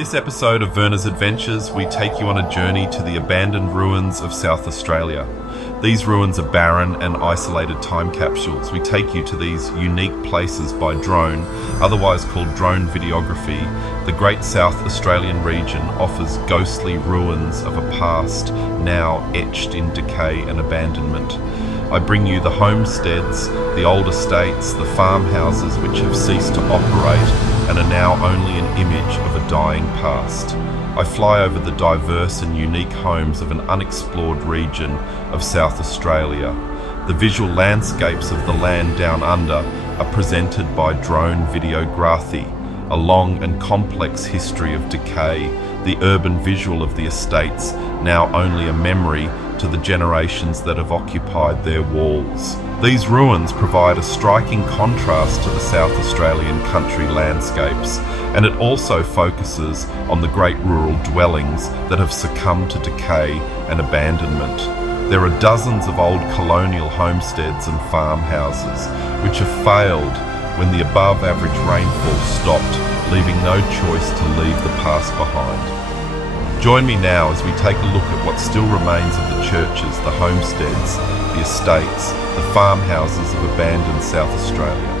this episode of Verna's Adventures, we take you on a journey to the abandoned ruins of South Australia. These ruins are barren and isolated time capsules. We take you to these unique places by drone, otherwise called drone videography. The Great South Australian region offers ghostly ruins of a past now etched in decay and abandonment. I bring you the homesteads, the old estates, the farmhouses which have ceased to operate and are now only an image of a dying past. I fly over the diverse and unique homes of an unexplored region of South Australia. The visual landscapes of the land down under are presented by drone videography, a long and complex history of decay, the urban visual of the estates now only a memory to the generations that have occupied their walls. These ruins provide a striking contrast to the South Australian country landscapes, and it also focuses on the great rural dwellings that have succumbed to decay and abandonment. There are dozens of old colonial homesteads and farmhouses which have failed when the above average rainfall stopped, leaving no choice to leave the past behind. Join me now as we take a look at what still remains of the churches, the homesteads, the estates, the farmhouses of abandoned South Australia.